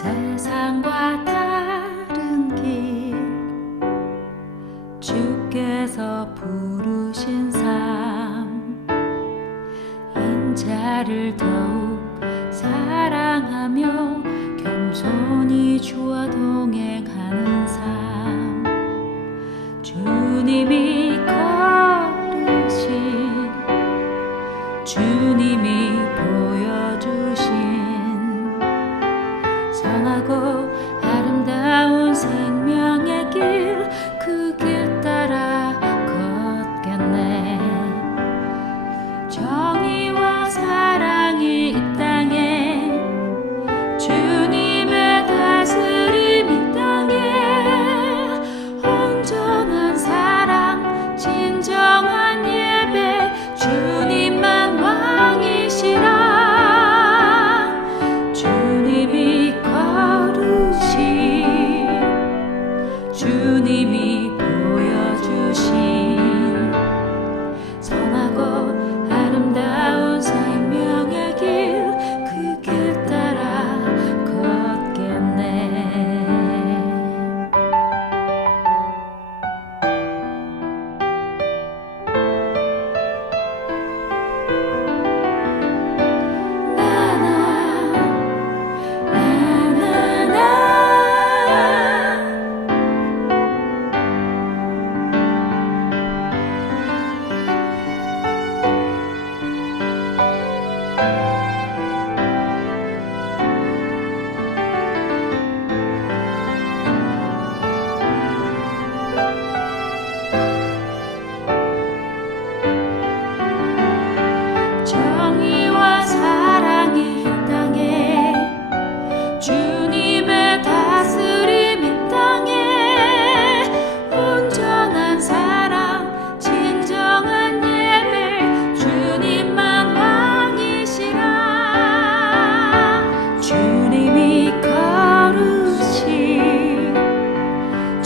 세상과 다른 길. 주께서 부르신 삶. 인자를 더욱 사랑하며 겸손히 주와 동행하는 주님이 보여주신 선하고 아름다운 생명의 길 그 길 따라 걷겠네. 정의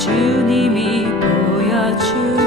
주님이 보여주